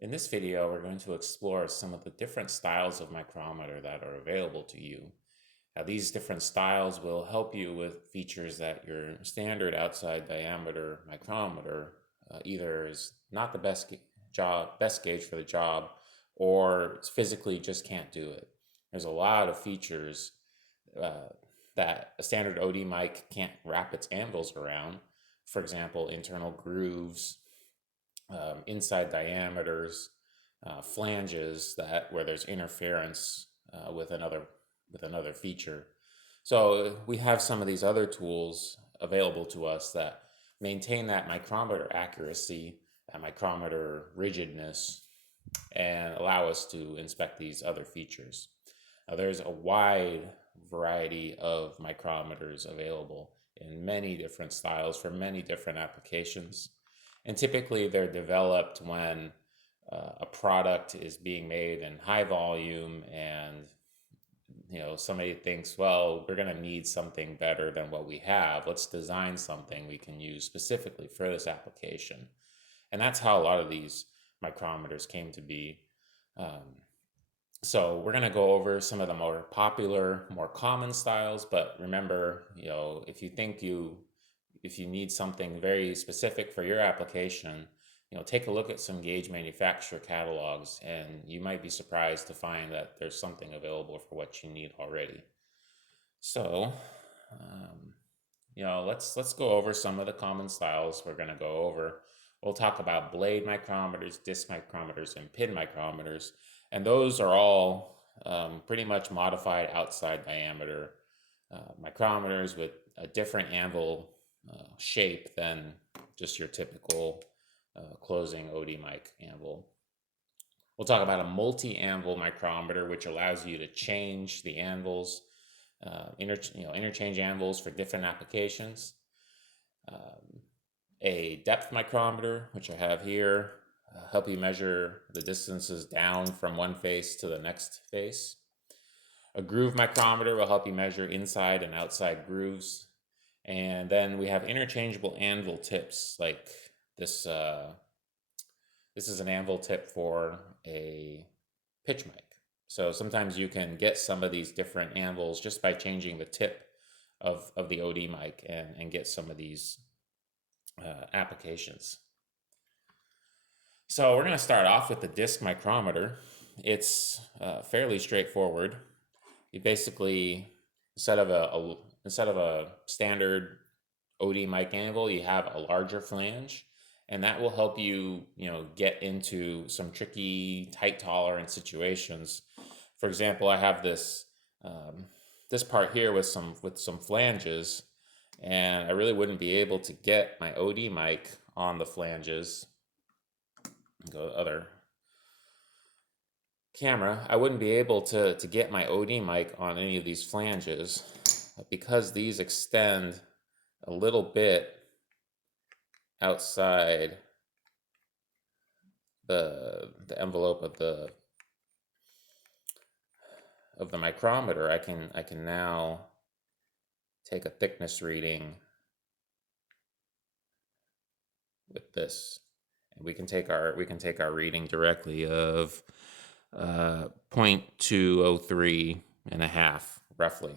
In this video, we're going to explore some of the different styles of micrometer that are available to you. Now, these different styles will help you with features that your standard outside diameter micrometer either is not the best gauge for the job, or physically just can't do it. There's a lot of features uh, that a standard OD mic can't wrap its anvils around. For example, internal grooves, inside diameters, flanges that where there's interference with another feature. So we have some of these other tools available to us that maintain that micrometer accuracy, that micrometer rigidness, and allow us to inspect these other features. Now, there's a wide variety of micrometers available in many different styles for many different applications. And typically they're developed when a product is being made in high volume and somebody thinks, well, we're going to need something better than what we have. Let's design something we can use specifically for this application. And that's how a lot of these micrometers came to be. So we're going to go over some of the more popular, more common styles. But remember, if you need something very specific for your application, take a look at some gauge manufacturer catalogs, and you might be surprised to find that there's something available for what you need already. So, let's go over some of the common styles we're going to go over. We'll talk about blade micrometers, disc micrometers, and pin micrometers, and those are all pretty much modified outside diameter micrometers with a different anvil shape than just your typical closing OD mic anvil. We'll talk about a multi-anvil micrometer, which allows you to change the anvils, interchange anvils for different applications. A depth micrometer, which I have here, help you measure the distances down from one face to the next face. A groove micrometer will help you measure inside and outside grooves. And then we have interchangeable anvil tips, like this. This is an anvil tip for a pitch mic. So sometimes you can get some of these different anvils just by changing the tip of the OD mic and get some of these applications. So we're going to start off with the disc micrometer. It's fairly straightforward. You basically, instead of a standard OD mic anvil, you have a larger flange, and that will help you, get into some tricky tight tolerance situations. For example, I have this part here with some flanges, and I really wouldn't be able to get my OD mic on the flanges. Go to other camera. I wouldn't be able to get my OD mic on any of these flanges because these extend a little bit outside the envelope of the micrometer. I can now take a thickness reading with this, and we can take our reading directly of 0.203 and a half, roughly.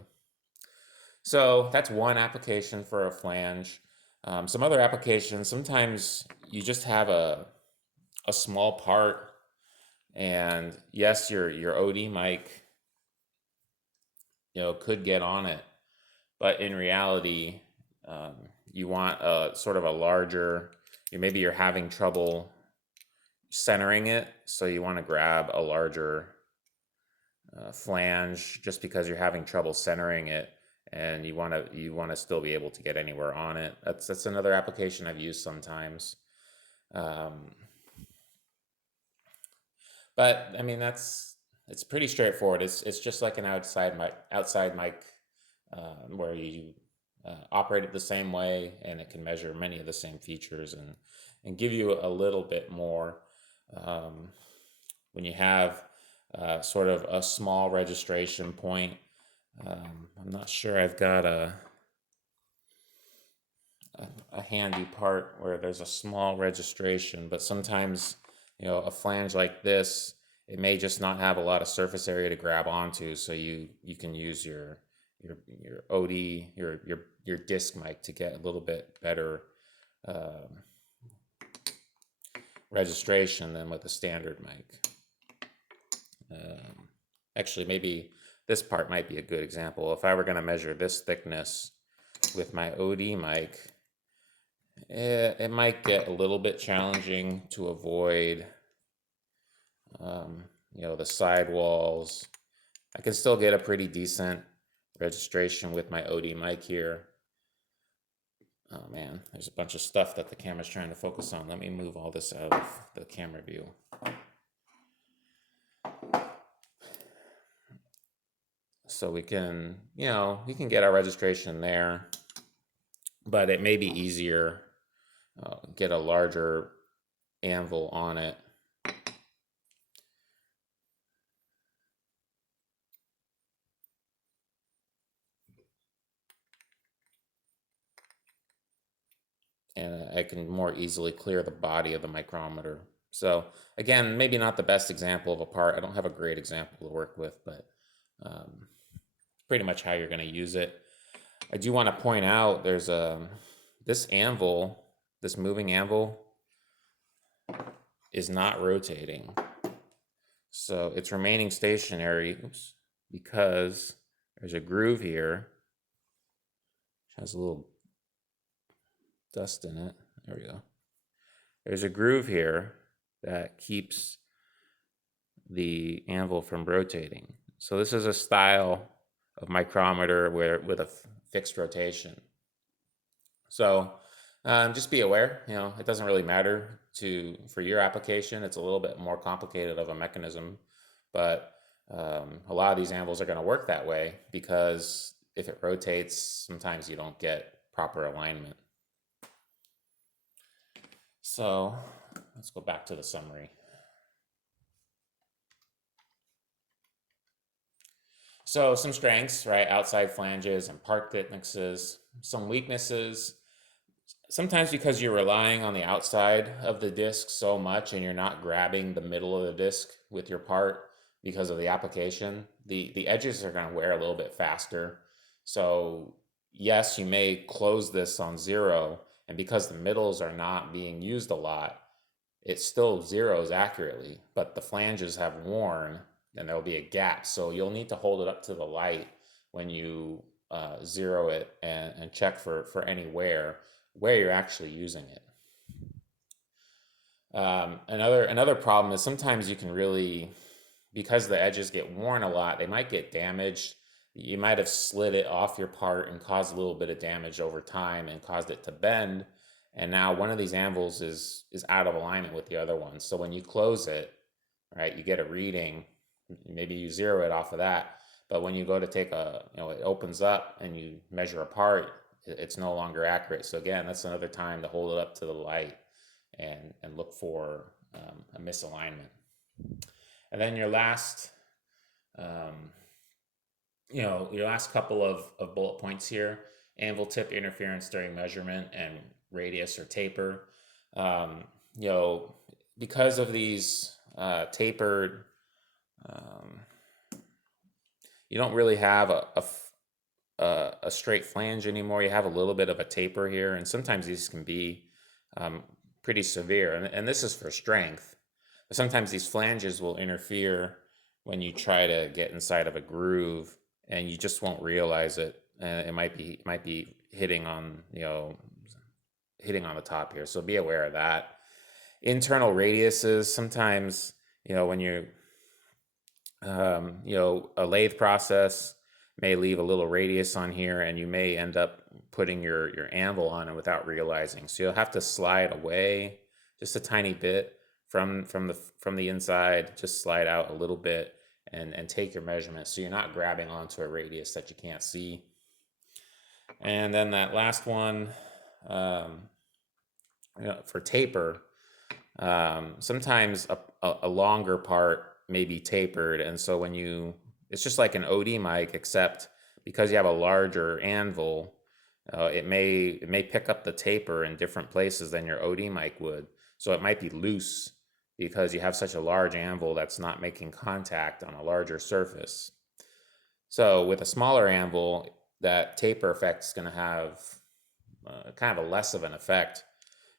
So that's one application for a flange. Some other applications, sometimes you just have a small part, and yes, your OD mic, could get on it, but in reality, you want a sort of a larger. Maybe you're having trouble centering it, so you want to grab a larger flange just because you're having trouble centering it, and you want to still be able to get anywhere on it. That's another application I've used sometimes. But I mean, it's pretty straightforward. It's just like an outside mic where you operate it the same way, and it can measure many of the same features and give you a little bit more when you have sort of a small registration point. I'm not sure I've got a handy part where there's a small registration, but sometimes a flange like this, it may just not have a lot of surface area to grab onto, so you can use your OD, your disc mic to get a little bit better registration than with a standard mic. Actually, maybe this part might be a good example. If I were going to measure this thickness with my OD mic, it might get a little bit challenging to avoid, the sidewalls. I can still get a pretty decent registration with my OD mic here. Oh man, there's a bunch of stuff that the camera's trying to focus on. Let me move all this out of the camera view. So we can, we can get our registration there, but it may be easier, get a larger anvil on it. And I can more easily clear the body of the micrometer. So again, maybe not the best example of a part. I don't have a great example to work with, but pretty much how you're going to use it. I do want to point out there's this anvil, this moving anvil is not rotating. So it's remaining stationary because there's a groove here. It has a little dust in it. There we go. There's a groove here that keeps the anvil from rotating. So this is a style of micrometer with a fixed rotation. So just be aware, it doesn't really matter for your application. It's a little bit more complicated of a mechanism, but a lot of these anvils are going to work that way because if it rotates, sometimes you don't get proper alignment. So let's go back to the summary. So some strengths, right? Outside flanges and part thicknesses. Some weaknesses. Sometimes because you're relying on the outside of the disc so much and you're not grabbing the middle of the disc with your part because of the application, the edges are going to wear a little bit faster. So yes, you may close this on 0, and because the middles are not being used a lot, it still zeros accurately, but the flanges have worn and there'll be a gap. So you'll need to hold it up to the light when you zero it and check for any wear where you're actually using it. Another problem is sometimes you can really, because the edges get worn a lot, they might get damaged. You might have slid it off your part and caused a little bit of damage over time and caused it to bend. And now one of these anvils is out of alignment with the other one. So when you close it, right, you get a reading, maybe you zero it off of that. But when you go to take it opens up and you measure a part, it's no longer accurate. So again, that's another time to hold it up to the light and look for a misalignment. And then your last, your last couple of bullet points here: anvil tip interference during measurement and radius or taper. Because of these tapered, you don't really have a straight flange anymore. You have a little bit of a taper here, and sometimes these can be pretty severe. And this is for strength. But sometimes these flanges will interfere when you try to get inside of a groove, and you just won't realize it. It might be hitting on the top here. So be aware of that. Internal radiuses, sometimes when you a lathe process may leave a little radius on here, and you may end up putting your anvil on it without realizing. So you'll have to slide away just a tiny bit from the inside. Just slide out a little bit and take your measurement, so you're not grabbing onto a radius that you can't see. And then that last one, for taper, sometimes a longer part may be tapered, and so it's just like an OD mic, except because you have a larger anvil, it may pick up the taper in different places than your OD mic would. So it might be loose because you have such a large anvil that's not making contact on a larger surface. So with a smaller anvil, that taper effect is going to have kind of a less of an effect,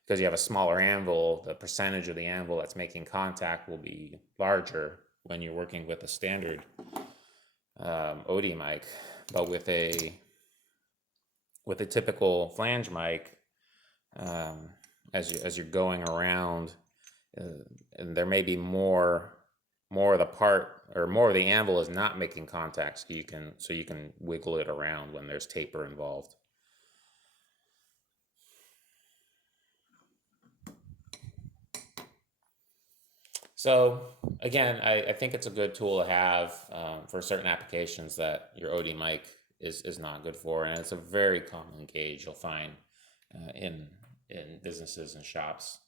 because you have a smaller anvil. The percentage of the anvil that's making contact will be larger when you're working with a standard OD mic. But with a typical flange mic, as you're going around, and there may be more of the part, or more of the anvil is not making contact, so you can wiggle it around when there's taper involved. So again, I think it's a good tool to have for certain applications that your OD mic is not good for, and it's a very common gauge you'll find in businesses and shops.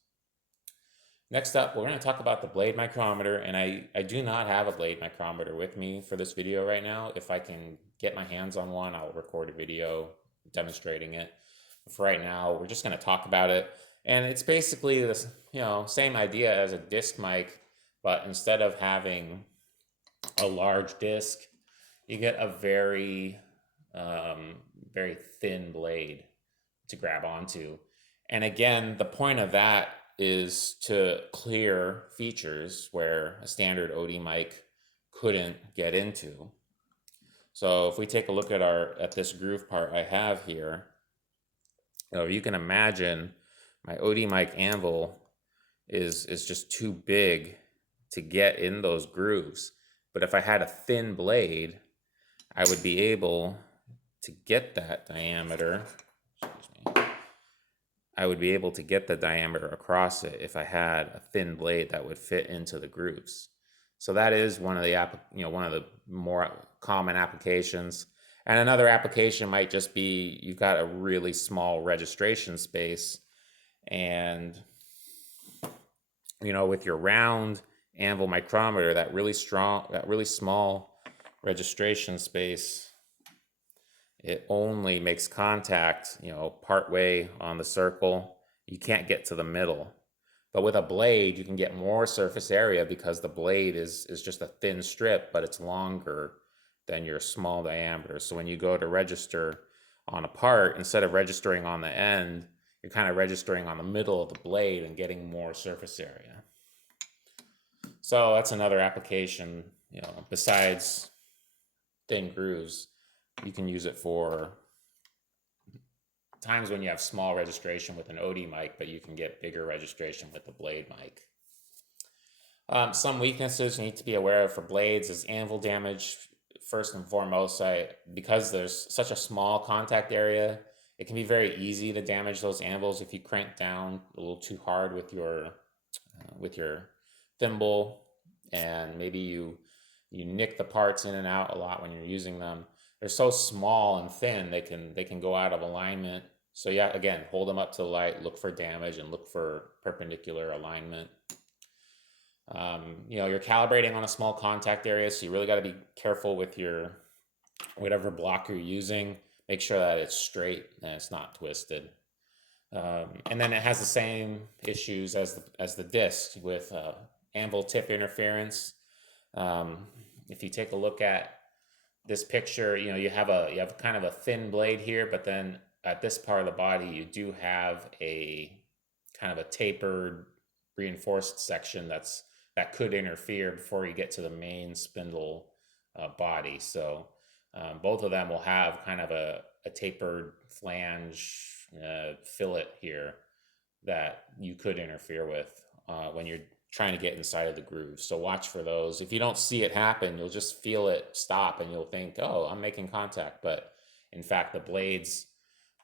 Next up, we're going to talk about the blade micrometer, and I do not have a blade micrometer with me for this video right now. If I can get my hands on one, I'll record a video demonstrating it. For right now, we're just going to talk about it, and it's basically this, same idea as a disc mic, but instead of having a large disc, you get a very very thin blade to grab onto. And again, the point of that is to clear features where a standard OD mic couldn't get into. So if we take a look at this groove part I have here, you can imagine my OD mic anvil is just too big to get in those grooves. But if I had a thin blade, I would be able to get that diameter. I would be able to get the diameter across it if I had a thin blade that would fit into the grooves. So that is one of the more common applications. And another application might just be you've got a really small registration space, and with your round anvil micrometer, that really small registration space, it only makes contact, part way on the circle. You can't get to the middle. But with a blade, you can get more surface area because the blade is just a thin strip, but it's longer than your small diameter. So when you go to register on a part, instead of registering on the end, you're kind of registering on the middle of the blade and getting more surface area. So that's another application, besides thin grooves. You can use it for times when you have small registration with an OD mic, but you can get bigger registration with the blade mic. Some weaknesses you need to be aware of for blades is anvil damage. First and foremost, because there's such a small contact area, it can be very easy to damage those anvils if you crank down a little too hard with your thimble, and maybe you nick the parts in and out a lot when you're using them. They're so small and thin, they can go out of alignment. So yeah, again, hold them up to the light, look for damage, and look for perpendicular alignment. You're calibrating on a small contact area, so you really got to be careful with your whatever block you're using. Make sure that it's straight and it's not twisted. And then it has the same issues as the disc with anvil tip interference. If you take a look at this picture, you have kind of a thin blade here, but then at this part of the body, you do have a kind of a tapered, reinforced section that could interfere before you get to the main spindle body. So both of them will have kind of a tapered flange fillet here that you could interfere with when you're trying to get inside of the groove. So watch for those. If you don't see it happen, you'll just feel it stop and you'll think, oh, I'm making contact. But in fact, the blades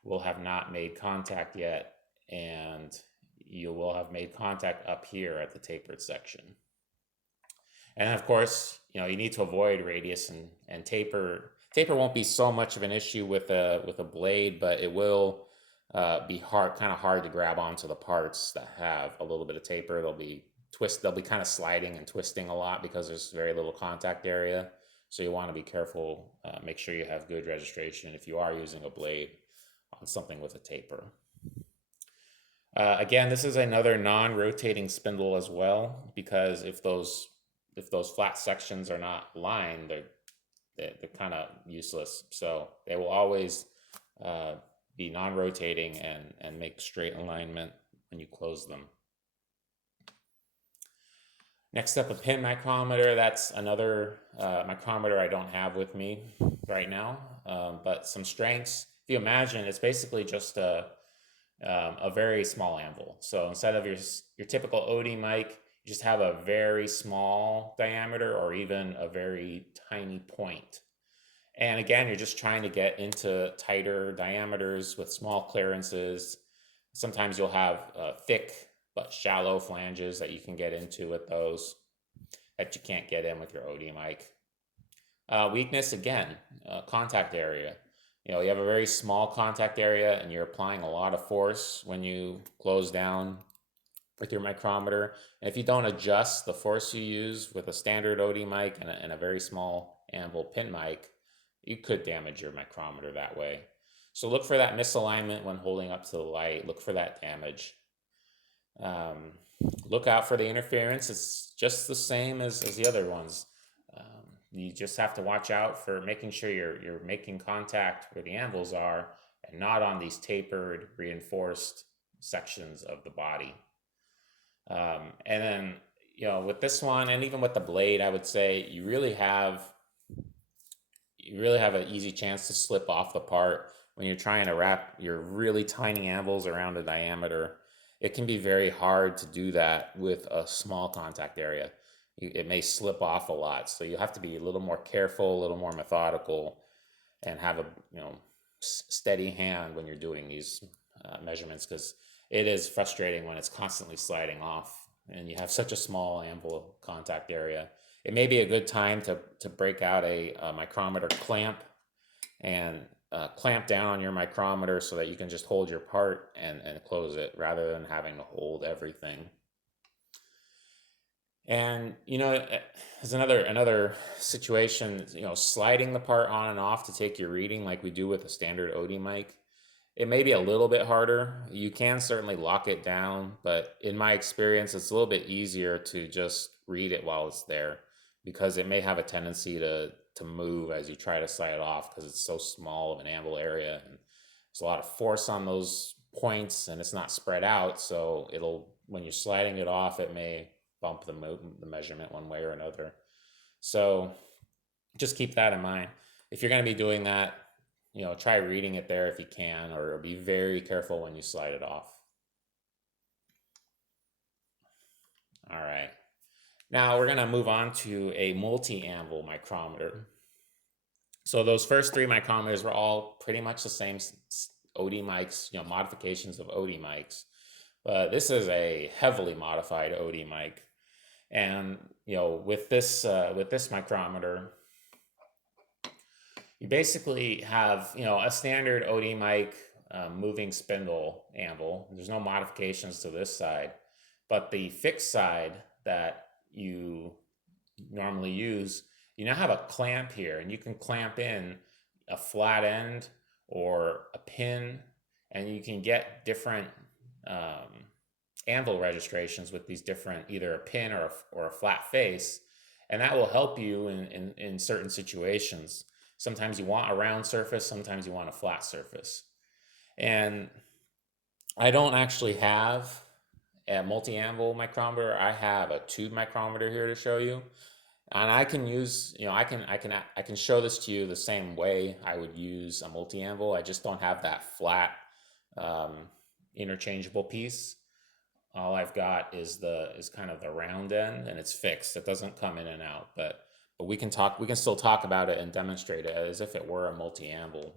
will have not made contact yet, and you will have made contact up here at the tapered section. And of course, you need to avoid radius and taper. Taper won't be so much of an issue with a blade, but it will be kind of hard to grab onto the parts that have a little bit of taper. They'll be kind of sliding and twisting a lot because there's very little contact area. So you want to be careful, make sure you have good registration if you are using a blade on something with a taper. Again, this is another non-rotating spindle as well, because if those flat sections are not lined, they're kind of useless. So they will always uh, be non-rotating and make straight alignment when you close them. Next up, a pin micrometer. That's another micrometer I don't have with me right now, but some strengths. If you imagine, it's basically just a very small anvil. So instead of your typical OD mic, you just have a very small diameter or even a very tiny point. And again, you're just trying to get into tighter diameters with small clearances. Sometimes you'll have thick but shallow flanges that you can get into with those that you can't get in with your OD mic. Weakness, again, contact area. You know, you have a very small contact area and you're applying a lot of force when you close down with your micrometer. And if you don't adjust the force you use with a standard OD mic and a very small anvil pin mic, you could damage your micrometer that way. So look for that misalignment when holding up to the light. Look for that damage. Look out for the interference. It's just the same as the other ones. You just have to watch out for making sure you're making contact where the anvils are and not on these tapered, reinforced sections of the body. And then, you know, with this one and even with the blade, I would say you really have an easy chance to slip off the part when you're trying to wrap your really tiny anvils around a diameter. It can be very hard to do that with a small contact area. It may slip off a lot, so you have to be a little more careful, a little more methodical, and have a steady hand when you're doing these measurements, because it is frustrating when it's constantly sliding off and you have such a small anvil contact area. It may be a good time to break out a micrometer clamp and clamp down on your micrometer so that you can just hold your part and close it rather than having to hold everything. And, you know, there's another situation, you know, sliding the part on and off to take your reading like we do with a standard OD mic. It may be a little bit harder. You can certainly lock it down, but in my experience, it's a little bit easier to just read it while it's there, because it may have a tendency to move as you try to slide it off because it's so small of an anvil area. And there's a lot of force on those points and it's not spread out. So when you're sliding it off, it may bump the measurement one way or another. So just keep that in mind. If you're going to be doing that, you know, try reading it there if you can, or be very careful when you slide it off. All right. Now we're going to move on to a multi-anvil micrometer. So those first three micrometers were all pretty much the same OD mics, you know, modifications of OD mics. But this is a heavily modified OD mic. And, you know, with this micrometer, you basically have, you know, a standard OD mic moving spindle anvil. There's no modifications to this side, but the fixed side that you normally use, you now have a clamp here, and you can clamp in a flat end or a pin, and you can get different anvil registrations with these different, either a pin or a flat face, and that will help you in certain situations. Sometimes you want a round surface, sometimes you want a flat surface. And I don't actually have a multi-anvil micrometer. I have a tube micrometer here to show you. And I can use, you know, I can show this to you the same way I would use a multi-anvil. I just don't have that flat interchangeable piece. All I've got is kind of the round end, and it's fixed. It doesn't come in and out, but we can still talk about it and demonstrate it as if it were a multi-anvil.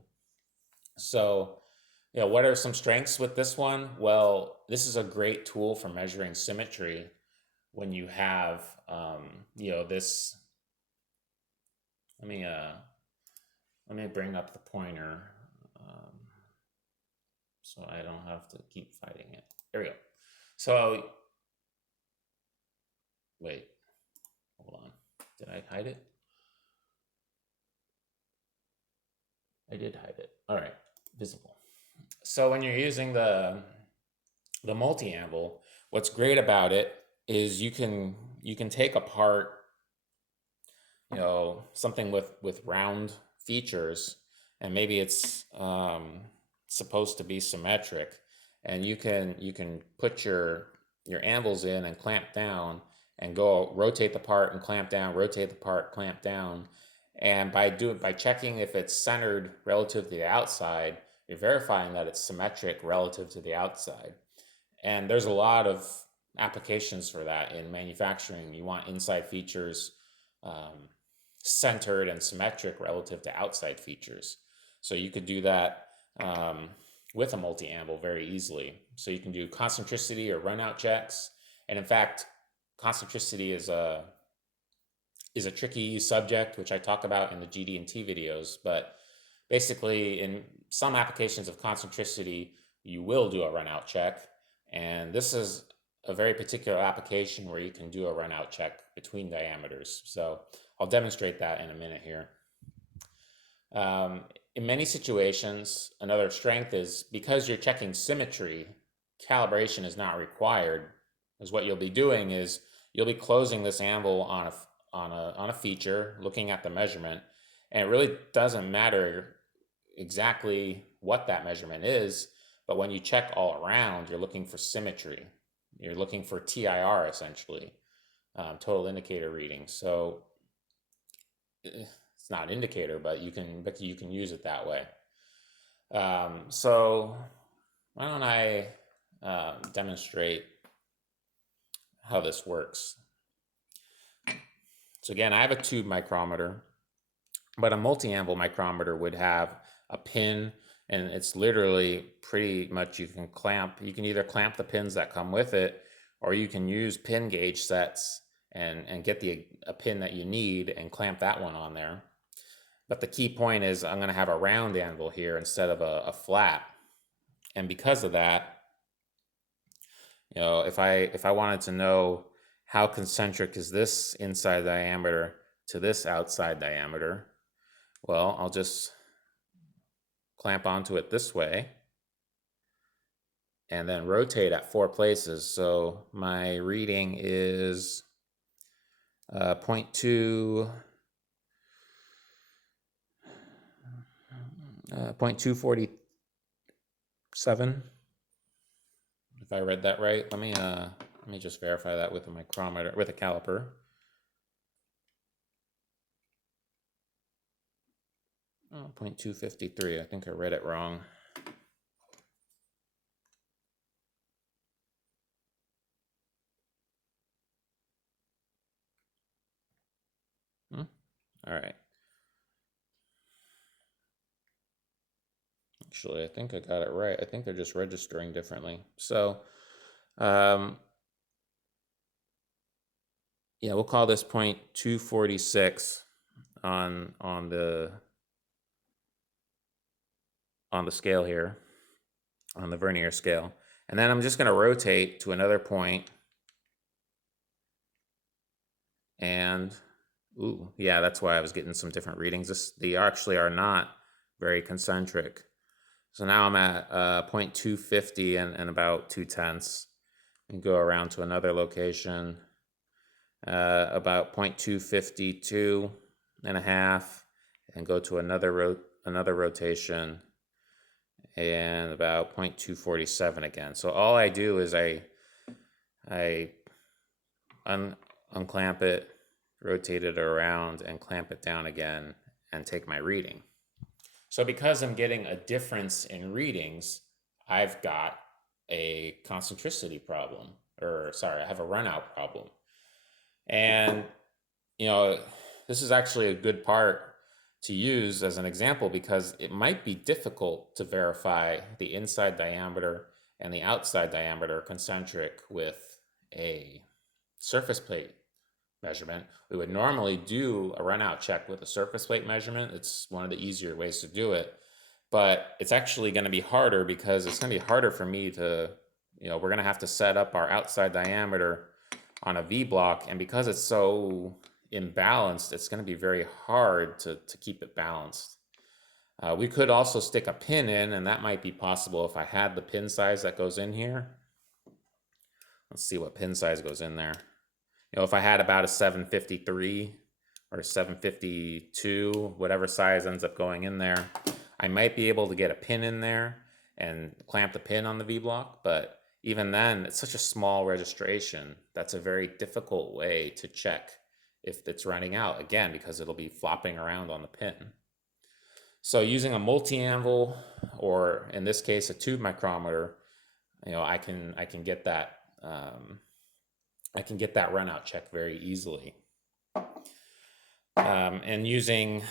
So, you know, what are some strengths with this one? Well, this is a great tool for measuring symmetry when you have, you know, this. Let me bring up the pointer so I don't have to keep fighting it. There we go. So, wait, hold on. Did I hide it? I did hide it. All right, visible. So when you're using the The multi-anvil, what's great about it is you can take apart, something with round features, and maybe it's supposed to be symmetric, and you can put your anvils in and clamp down, and go rotate the part and clamp down, rotate the part, clamp down, and by checking if it's centered relative to the outside, you're verifying that it's symmetric relative to the outside. And there's a lot of applications for that in manufacturing. You want inside features um, centered and symmetric relative to outside features. So you could do that with a multi-anvil very easily. So you can do concentricity or runout checks. And in fact, concentricity is a tricky subject, which I talk about in the GD&T videos. But basically, in some applications of concentricity, you will do a runout check. And this is a very particular application where you can do a runout check between diameters. So I'll demonstrate that in a minute here. In many situations, another strength is because you're checking symmetry, calibration is not required. Because what you'll be doing is you'll be closing this anvil on a feature, looking at the measurement, and it really doesn't matter exactly what that measurement is. But when you check all around, you're looking for symmetry. You're looking for TIR, essentially, total indicator reading. So it's not an indicator, but you can use it that way. So why don't I demonstrate how this works? So again, I have a tube micrometer, but a multi-anvil micrometer would have a pin, and it's literally pretty much you can either clamp the pins that come with it, or you can use pin gauge sets and get a pin that you need and clamp that one on there. But the key point is I'm going to have a round anvil here instead of a flat. And because of that, if I wanted to know how concentric is this inside diameter to this outside diameter, well, I'll just clamp onto it this way and then rotate at 4 places. So my reading is 0.247. If I read that right, let me just verify that with a micrometer, with a caliper. Oh, 0.253. I think I read it wrong. All right. Actually, I think I got it right. I think they're just registering differently. So, yeah, we'll call this 0.246 on the scale here, on the vernier scale. And then I'm just going to rotate to another point. And, ooh, yeah, that's why I was getting some different readings. They actually are not very concentric. So now I'm at 0.250 and about 2/10. And go around to another location, about 0.252 and a half, and go to another rotation, and about 0.247 again. So all I do is I unclamp it, rotate it around, and clamp it down again, and take my reading. So because I'm getting a difference in readings, I've got a concentricity problem, or sorry, I have a runout problem. And, this is actually a good part to use as an example because it might be difficult to verify the inside diameter and the outside diameter concentric with a surface plate measurement. We would normally do a runout check with a surface plate measurement. It's one of the easier ways to do it, but it's actually going to be harder because it's going to be harder for me to, we're going to have to set up our outside diameter on a V block, and because it's so imbalanced, it's going to be very hard to keep it balanced. We could also stick a pin in, and that might be possible if I had the pin size that goes in here. Let's see what pin size goes in there. You know, if I had about a 753 or a 752, whatever size ends up going in there, I might be able to get a pin in there and clamp the pin on the V-block, but even then, it's such a small registration. That's a very difficult way to check if it's running out, again, because it'll be flopping around on the pin. So using a multi-anvil, or in this case, a tube micrometer, you know, I can get that runout check very easily. And using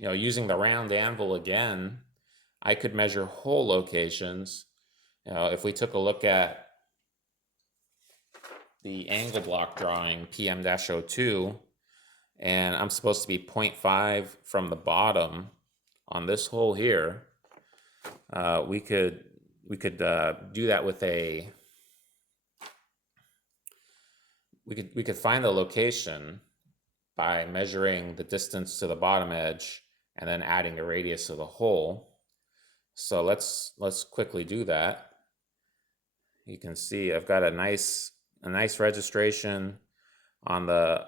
the round anvil again, I could measure hole locations. You know, if we took a look at the angle block drawing PM-02, and I'm supposed to be 0.5 from the bottom on this hole here, we could do that with a, we could find the location by measuring the distance to the bottom edge and then adding the radius of the hole. So let's quickly do that. You can see I've got a nice registration on the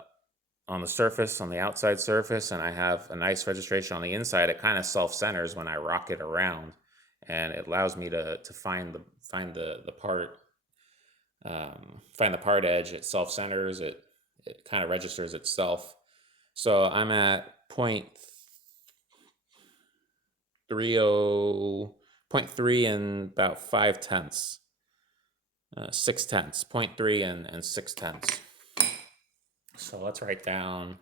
surface, on the outside surface, and I have a nice registration on the inside. It kind of self-centers when I rock it around, and it allows me to find the part edge. It self-centers. It kind of registers itself. So I'm at 0.3 and about 5/10, 6/10, 0.3 and 6/10. So let's write down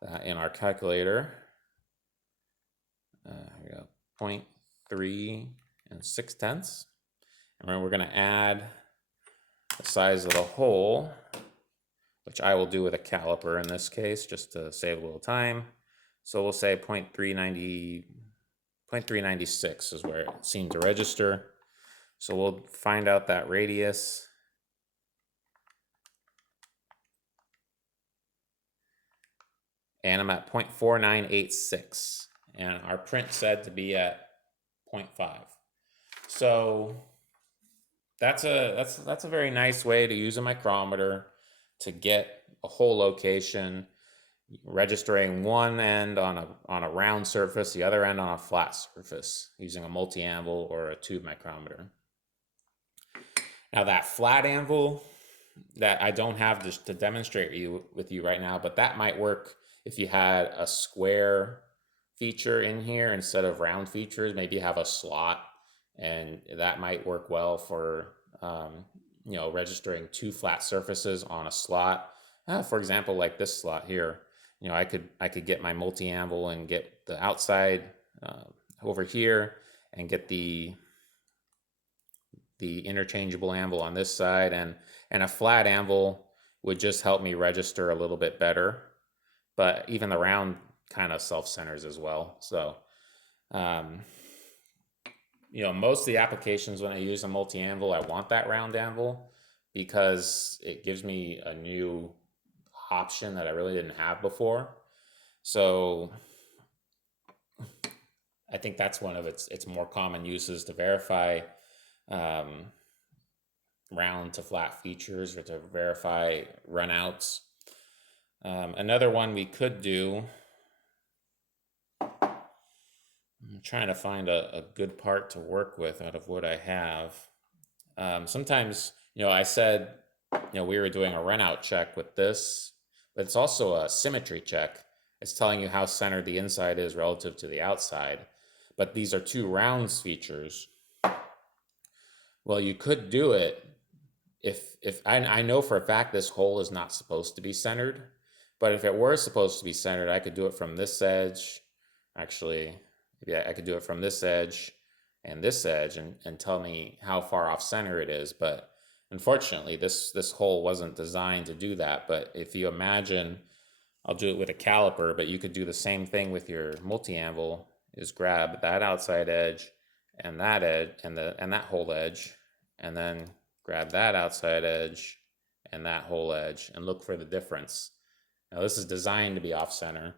that in our calculator. Here we go, 0.3 and 6/10. And then we're going to add the size of the hole, which I will do with a caliper in this case, just to save a little time. So we'll say 0.396 is where it seemed to register. So we'll find out that radius. And I'm at 0.4986. And our print said to be at 0.5. So that's a very nice way to use a micrometer to get a hole location, registering one end on a round surface, the other end on a flat surface, using a multi-anvil or a tube micrometer. Now that flat anvil, that I don't have to demonstrate with you right now, but that might work if you had a square feature in here instead of round features. Maybe you have a slot, and that might work well for registering two flat surfaces on a slot. For example, like this slot here, you know, I could get my multi-anvil and get the outside over here, and get the interchangeable anvil on this side, and a flat anvil would just help me register a little bit better. But even the round kind of self-centers as well. So, most of the applications when I use a multi-anvil, I want that round anvil because it gives me a new option that I really didn't have before. So I think that's one of its more common uses, to verify round to flat features, or to verify runouts. Another one we could do, I'm trying to find a good part to work with out of what I have. Sometimes, I said, we were doing a runout check with this, but it's also a symmetry check. It's telling you how centered the inside is relative to the outside. But these are two rounds features. Well, you could do it if I know for a fact this hole is not supposed to be centered, but if it were supposed to be centered, I could do it from this edge. Actually, maybe I could do it from this edge and this edge, and tell me how far off center it is. But unfortunately, this hole wasn't designed to do that. But if you imagine, I'll do it with a caliper, but you could do the same thing with your multi-anvil, is grab that outside edge and that edge and that hole edge, and then grab that outside edge and that hole edge, and look for the difference. Now this is designed to be off center.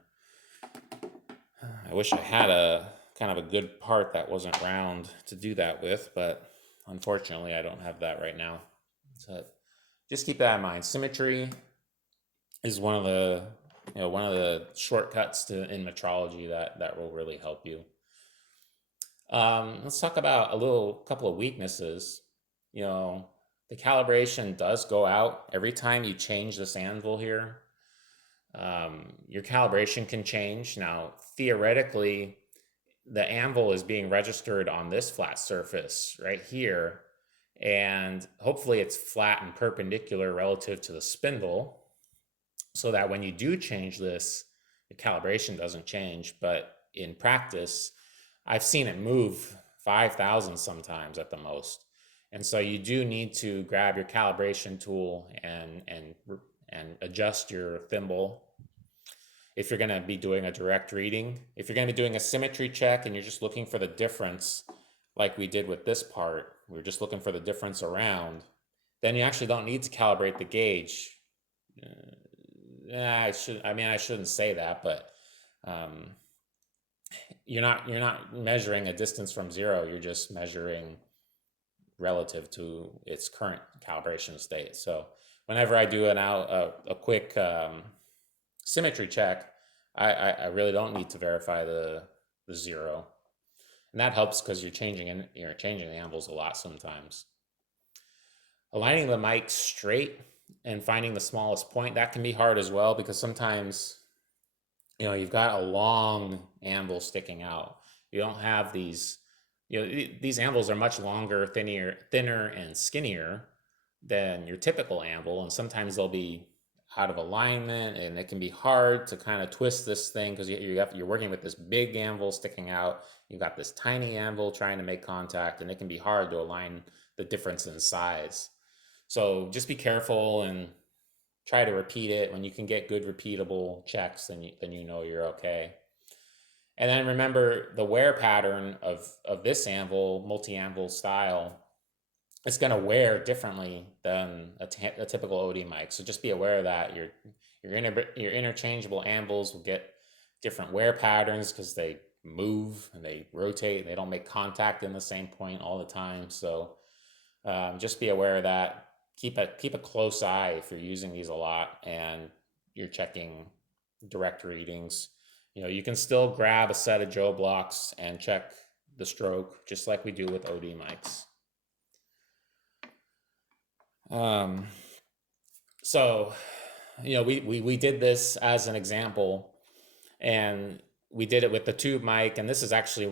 I wish I had a kind of a good part that wasn't round to do that with, but unfortunately I don't have that right now. So just keep that in mind. Symmetry is one of the shortcuts in metrology that will really help you. Let's talk about couple of weaknesses. The calibration does go out every time you change this anvil here. Your calibration can change. Now, theoretically, the anvil is being registered on this flat surface right here, and hopefully it's flat and perpendicular relative to the spindle, so that when you do change this, the calibration doesn't change. But in practice, I've seen it move 5,000 sometimes at the most. And so you do need to grab your calibration tool and adjust your thimble if you're going to be doing a direct reading. If you're going to be doing a symmetry check and you're just looking for the difference, like we did with this part, we're just looking for the difference around, then you actually don't need to calibrate the gauge. I shouldn't say that, but you're not measuring a distance from zero. You're just measuring relative to its current calibration state. So whenever I do a quick symmetry check, I really don't need to verify the zero, and that helps because you're changing the anvils a lot sometimes. Aligning the mic straight and finding the smallest point, that can be hard as well, because sometimes you've got a long anvil sticking out. You don't have these anvils are much longer, thinner and skinnier than your typical anvil, and sometimes they'll be out of alignment, and it can be hard to kind of twist this thing because you're working with this big anvil sticking out. You've got this tiny anvil trying to make contact, and it can be hard to align the difference in size. So just be careful and try to repeat it. When you can get good repeatable checks, then you know you're okay. And then remember the wear pattern of this anvil, multi-anvil style, it's going to wear differently than a typical OD mic. So just be aware of that. Your interchangeable anvils will get different wear patterns because they move and they rotate and they don't make contact in the same point all the time. So just be aware of that. Keep a close eye if you're using these a lot and you're checking direct readings. You can still grab a set of Joe blocks and check the stroke just like we do with OD mics. So, we did this as an example, and we did it with the tube mic, and this is actually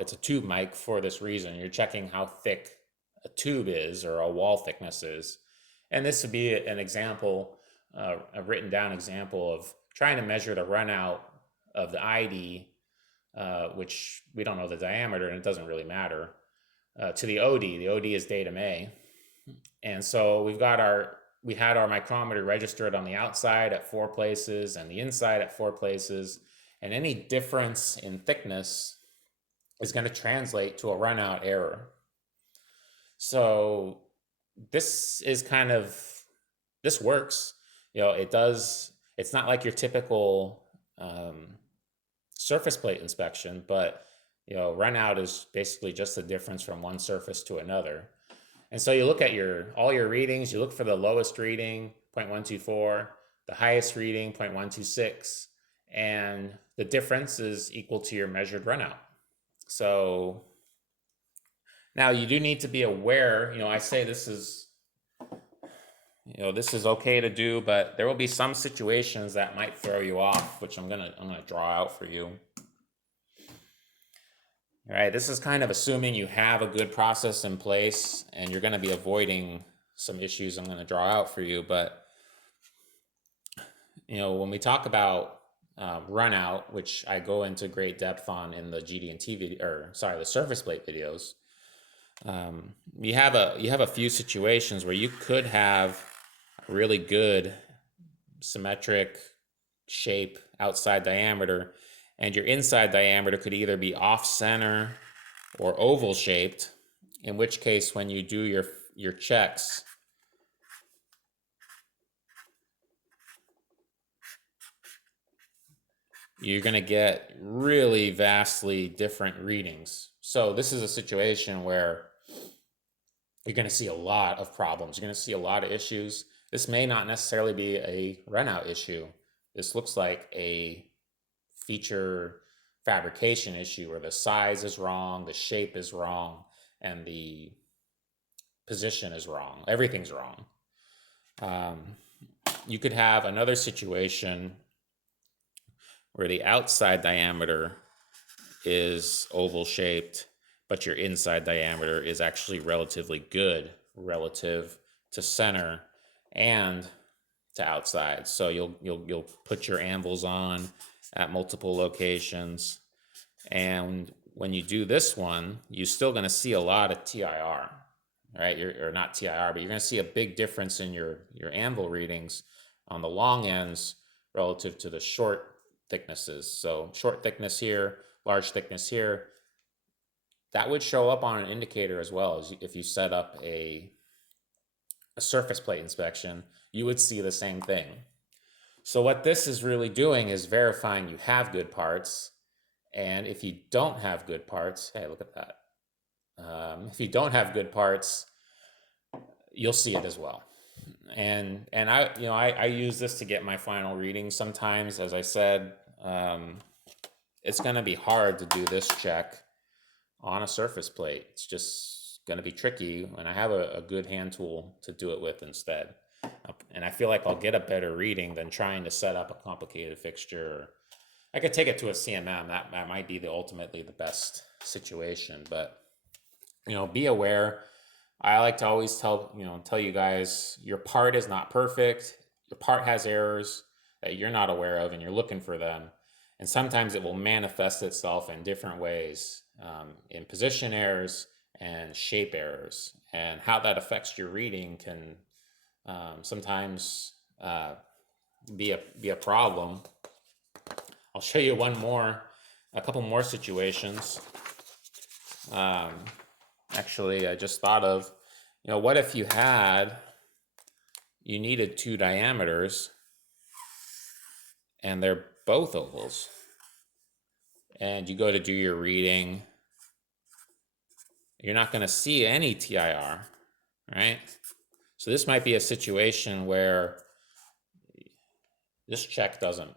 it's a tube mic for this reason. You're checking how thick a tube is, or a wall thickness is. And this would be an example, a written down example of trying to measure the runout of the ID, which we don't know the diameter, and it doesn't really matter, to the OD. The OD is datum A. And so we had our micrometer registered on the outside at 4 places and the inside at 4 places. And any difference in thickness is going to translate to a runout error. So this works. It's not like your typical surface plate inspection, but runout is basically just the difference from one surface to another. And so you look at all your readings, you look for the lowest reading, 0.124, the highest reading, 0.126, and the difference is equal to your measured runout. So now you do need to be aware, I say this is okay to do, but there will be some situations that might throw you off, which I'm gonna draw out for you. All right, this is kind of assuming you have a good process in place and you're going to be avoiding some issues I'm going to draw out for you. But, when we talk about runout, which I go into great depth on in the GD&T video, the surface plate videos, you have a few situations where you could have a really good symmetric shape outside diameter, and your inside diameter could either be off center or oval shaped, in which case when you do your checks, you're going to get really vastly different readings. So this is a situation where you're going to see a lot of problems. You're going to see a lot of issues. This may not necessarily be a runout issue. This looks like a feature fabrication issue where the size is wrong, the shape is wrong, and the position is wrong. Everything's wrong. You could have another situation where the outside diameter is oval shaped, but your inside diameter is actually relatively good relative to center and to outside. So you'll put your anvils on at multiple locations, and when you do this one, you're still going to see a lot of TIR, right? Or not TIR, but you're going to see a big difference in your anvil readings on the long ends relative to the short thicknesses. So short thickness here, large thickness here. That would show up on an indicator as well. As if you set up a surface plate inspection, you would see the same thing. So what this is really doing is verifying you have good parts. And if you don't have good parts, hey, look at that. If you don't have good parts, you'll see it as well. And I use this to get my final reading. Sometimes, as I said, it's going to be hard to do this check on a surface plate. It's just going to be tricky when I have a good hand tool to do it with instead. And I feel like I'll get a better reading than trying to set up a complicated fixture. I could take it to a CMM. That might be ultimately the best situation. But be aware. I like to always tell you guys, your part is not perfect. Your part has errors that you're not aware of, and you're looking for them. And sometimes it will manifest itself in different ways, in position errors and shape errors. And how that affects your reading can sometimes be a problem. I'll show you a couple more situations. Actually, I just thought of, what if you needed two diameters and they're both ovals, and you go to do your reading, you're not going to see any TIR, right? So this might be a situation where this check doesn't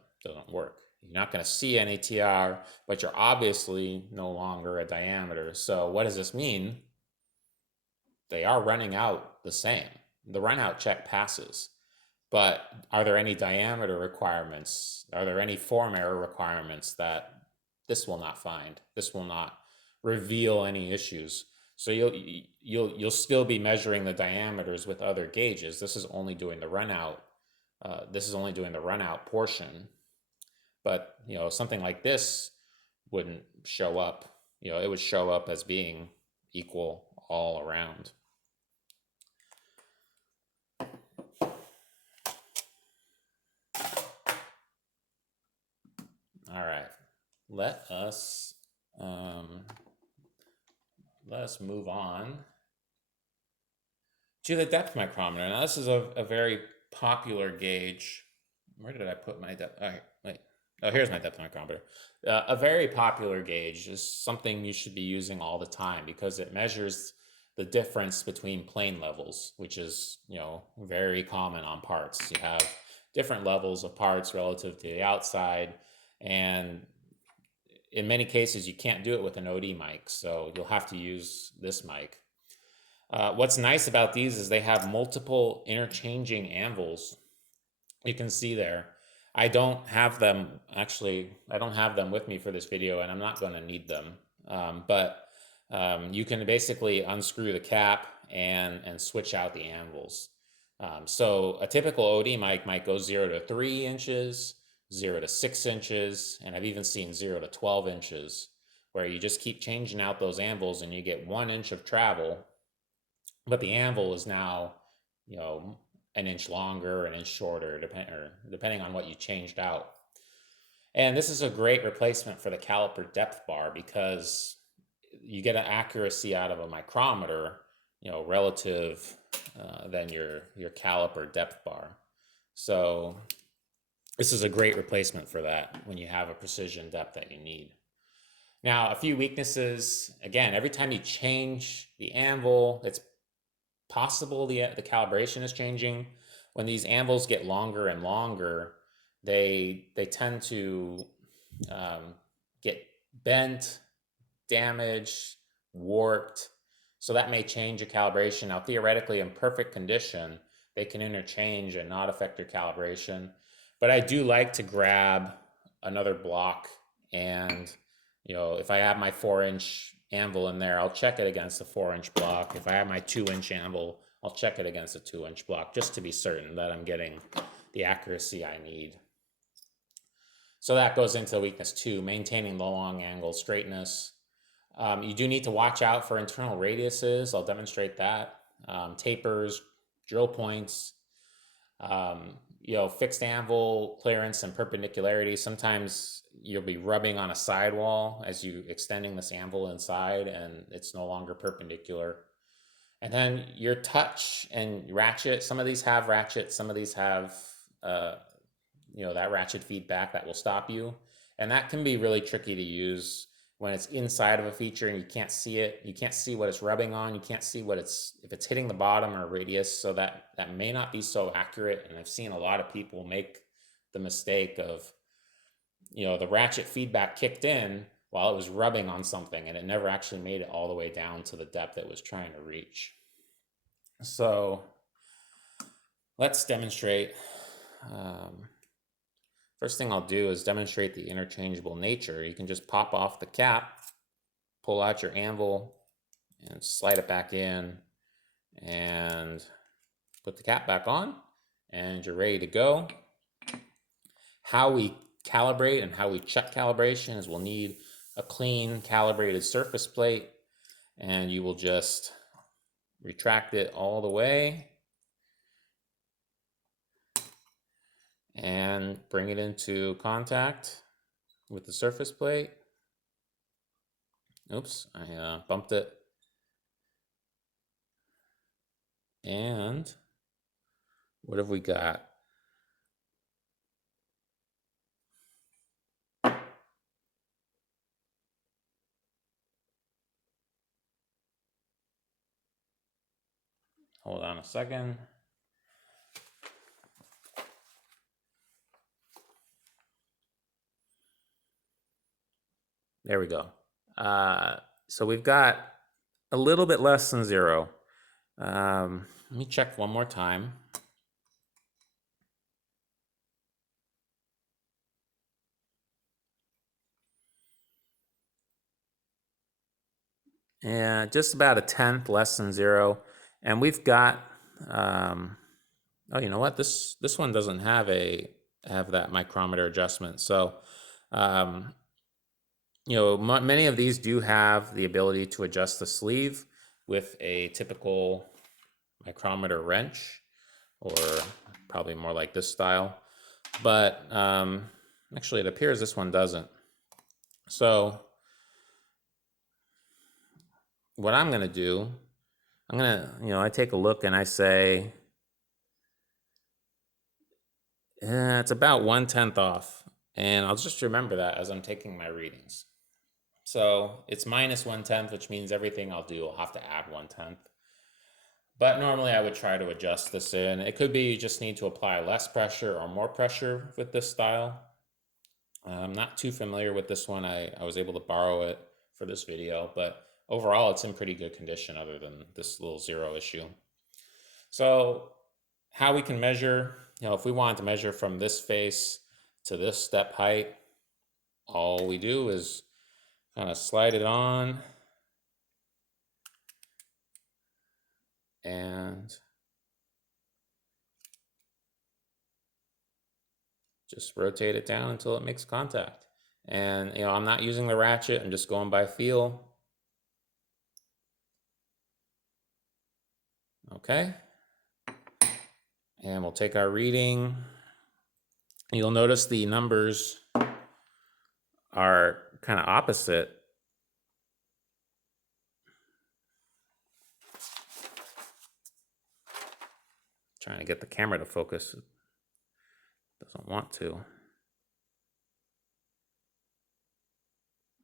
work. You're not going to see any TIR, but you're obviously no longer a diameter. So what does this mean? They are running out the same. The runout check passes. But are there any diameter requirements? Are there any form error requirements that this will not find? This will not reveal any issues. So you'll still be measuring the diameters with other gauges. This is only doing the runout. This is only doing the runout portion. But something like this wouldn't show up. It would show up as being equal all around. All right, let us move on to the depth micrometer. Now this is a very popular gauge. Where did I put my depth? All right, wait. Oh, here's my depth micrometer. A very popular gauge is something you should be using all the time because it measures the difference between plane levels, which is very common on parts. You have different levels of parts relative to the outside, and in many cases you can't do it with an OD mic, so you'll have to use this mic. What's nice about these is they have multiple interchanging anvils. You can see there. I don't have them with me for this video, and I'm not going to need them. But you can basically unscrew the cap and switch out the anvils. So a typical OD mic might go 0 to 3 inches, 0 to 6 inches, and I've even seen 0 to 12 inches, where you just keep changing out those anvils and you get 1 inch of travel, but the anvil is now, an inch longer, an inch shorter, depending on what you changed out. And this is a great replacement for the caliper depth bar because you get an accuracy out of a micrometer, relative than your caliper depth bar. So this is a great replacement for that when you have a precision depth that you need. Now, a few weaknesses. Again, every time you change the anvil, it's possible the calibration is changing. when these anvils get longer and longer, they tend to get bent, damaged, warped. So that may change your calibration. Now, theoretically, in perfect condition, they can interchange and not affect your calibration. But I do like to grab another block, and if I have my 4-inch anvil in there, I'll check it against the 4-inch block. If I have my 2-inch anvil, I'll check it against a 2-inch block, just to be certain that I'm getting the accuracy I need. So that goes into weakness 2, maintaining the long angle straightness. You do need to watch out for internal radiuses. I'll demonstrate that. Tapers, drill points, fixed anvil clearance and perpendicularity. Sometimes you'll be rubbing on a sidewall as you extending this anvil inside, and it's no longer perpendicular. And then your touch and ratchet. Some of these have ratchet. Some of these have that ratchet feedback that will stop you, and that can be really tricky to use when it's inside of a feature and you can't see it. You can't see what it's rubbing on. You can't see if it's hitting the bottom or radius, so that may not be so accurate. And I've seen a lot of people make the mistake of the ratchet feedback kicked in while it was rubbing on something, and it never actually made it all the way down to the depth it was trying to reach. So let's demonstrate. First thing I'll do is demonstrate the interchangeable nature. You can just pop off the cap, pull out your anvil, and slide it back in, and put the cap back on, and you're ready to go. How we calibrate and how we check calibration is we'll need a clean calibrated surface plate, and you will just retract it all the way and bring it into contact with the surface plate. Oops, I bumped it. And what have we got? Hold on a second. There we go. So we've got a little bit less than 0. Let me check one more time. Yeah, just about 1/10 less than 0. And we've got, oh, you know what? This one doesn't have that micrometer adjustment. So, many of these do have the ability to adjust the sleeve with a typical micrometer wrench, or probably more like this style. But actually, it appears this one doesn't. So what I'm going to do, I take a look and I say, it's about 1/10 off. And I'll just remember that as I'm taking my readings. So it's minus 1/10, which means everything I'll do, I'll have to add 1/10. But normally I would try to adjust this in. It could be you just need to apply less pressure or more pressure with this style. I'm not too familiar with this one. I was able to borrow it for this video, but overall it's in pretty good condition other than this little 0 issue. So how we can measure, if we wanted to measure from this face to this step height, all we do is kind of slide it on and just rotate it down until it makes contact. And I'm not using the ratchet, I'm just going by feel. Okay. And we'll take our reading. You'll notice the numbers are kind of opposite. Trying to get the camera to focus. It doesn't want to.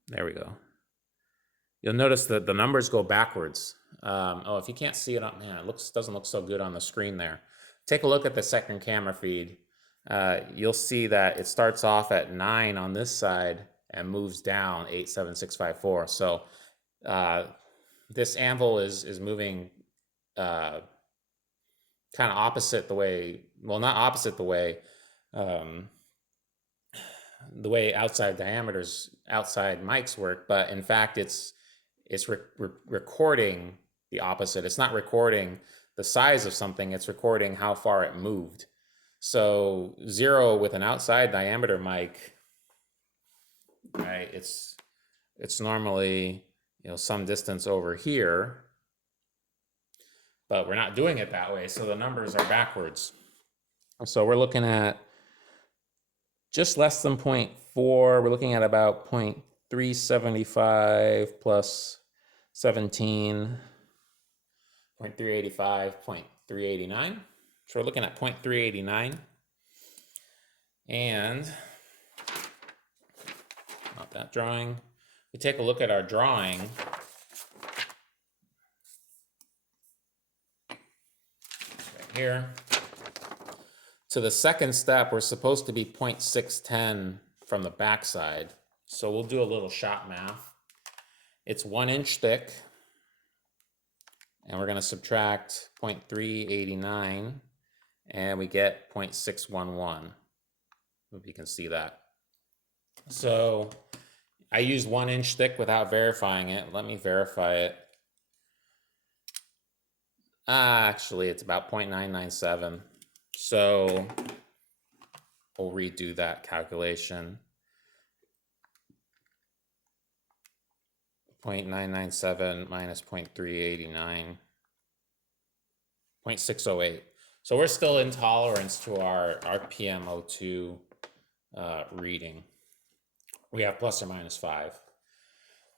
There we go. You'll notice that the numbers go backwards. If you can't see it, man, it doesn't look so good on the screen there. take a look at the second camera feed. You'll see that it starts off at 9 on this side and moves down 87654. So this anvil is moving kind of opposite the way, well, not opposite the way outside diameters, outside mics work, but in fact it's recording the opposite. It's not recording the size of something, it's recording how far it moved. So 0 with an outside diameter mic, right, it's normally, some distance over here, but we're not doing it that way, so the numbers are backwards. So we're looking at just less than 0.4. We're looking at about 0.375 plus 17, 0.385, 0.389. So we're looking at 0.389. And not that drawing. We take a look at our drawing. Right here. To the second step, we're supposed to be 0.610 from the backside. So we'll do a little shot math. It's 1 inch thick. And we're going to subtract 0.389. And we get 0.611. Hope you can see that. So I used 1 inch thick without verifying it. Let me verify it. Actually, it's about 0.997. So we'll redo that calculation. 0.997 minus 0.389, 0.608. So we're still in tolerance to our PM02 reading. We have plus or minus 5.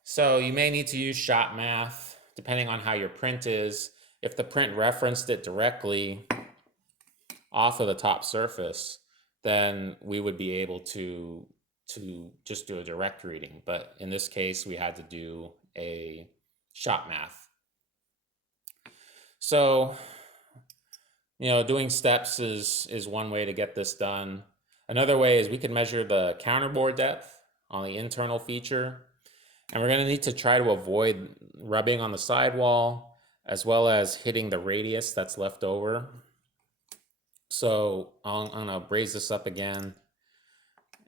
So you may need to use shot math depending on how your print is. If the print referenced it directly off of the top surface, then we would be able to just do a direct reading. But in this case, we had to do a shot math. So, doing steps is one way to get this done. Another way is we can measure the counterbore depth on the internal feature. And we're going to need to try to avoid rubbing on the sidewall as well as hitting the radius that's left over. So I'm going to braze this up again.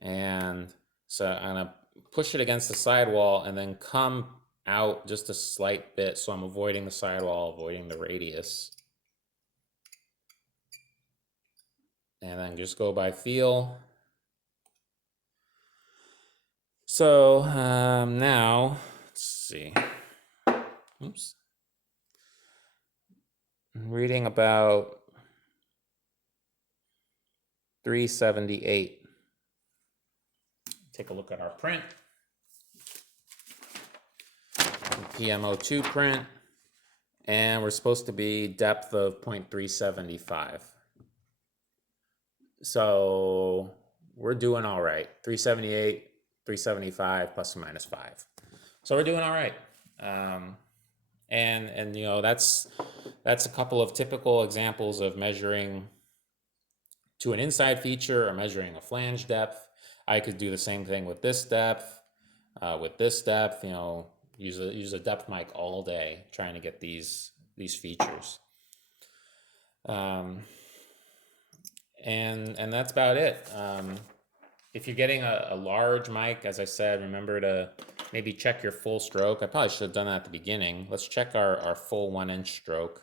And so I'm going to push it against the sidewall and then come out just a slight bit. So I'm avoiding the sidewall, avoiding the radius. And then just go by feel. So now, let's see. Oops. I'm reading about 378. Take a look at our print. PM02 print. And we're supposed to be depth of 0.375. So we're doing all right. 378, 375 plus or minus 5. So we're doing all right. And that's a couple of typical examples of measuring to an inside feature or measuring a flange depth. I could do the same thing with this depth. Use a depth mic all day trying to get these features. And that's about it. If you're getting a large mic, as I said, remember to maybe check your full stroke. I probably should have done that at the beginning. Let's check our full 1 inch stroke,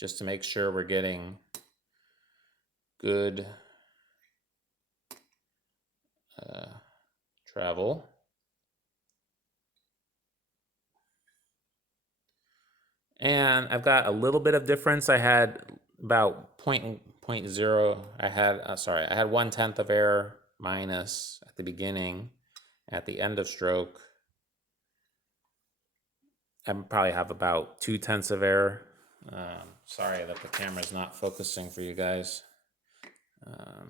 just to make sure we're getting good travel. And I've got a little bit of difference. I had about 0.0. I had 1/10 of error minus at the beginning. At the end of stroke, I probably have about 0.2 of error. Sorry that the camera's not focusing for you guys. I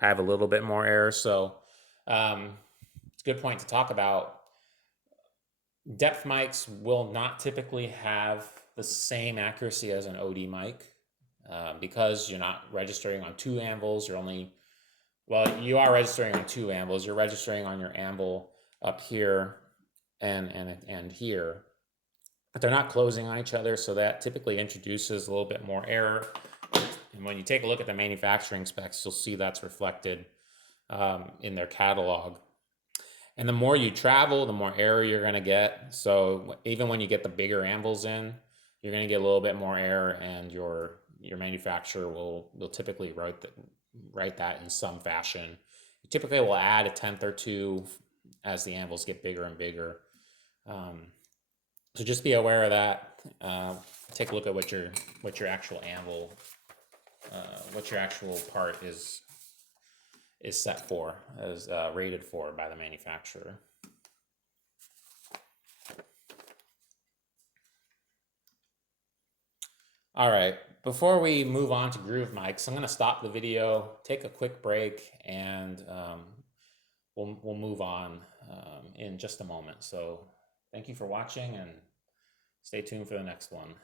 have a little bit more error, so it's a good point to talk about. Depth mics will not typically have the same accuracy as an OD mic because you're not registering on two anvils. You're only, well, you are registering on two anvils. You're registering on your anvil up here and here, but they're not closing on each other, so that typically introduces a little bit more error. And when you take a look at the manufacturing specs, you'll see that's reflected in their catalog. And the more you travel, the more error you're going to get. So even when you get the bigger anvils in, you're going to get a little bit more error, and your manufacturer will typically write that in some fashion. You typically will add a tenth or two as the anvils get bigger and bigger. So just be aware of that. Take a look at what your actual anvil, what your actual part is set for, is rated for by the manufacturer. All right, before we move on to groove mics, I'm going to stop the video, take a quick break, and we'll move on in just a moment. So thank you for watching, and stay tuned for the next one.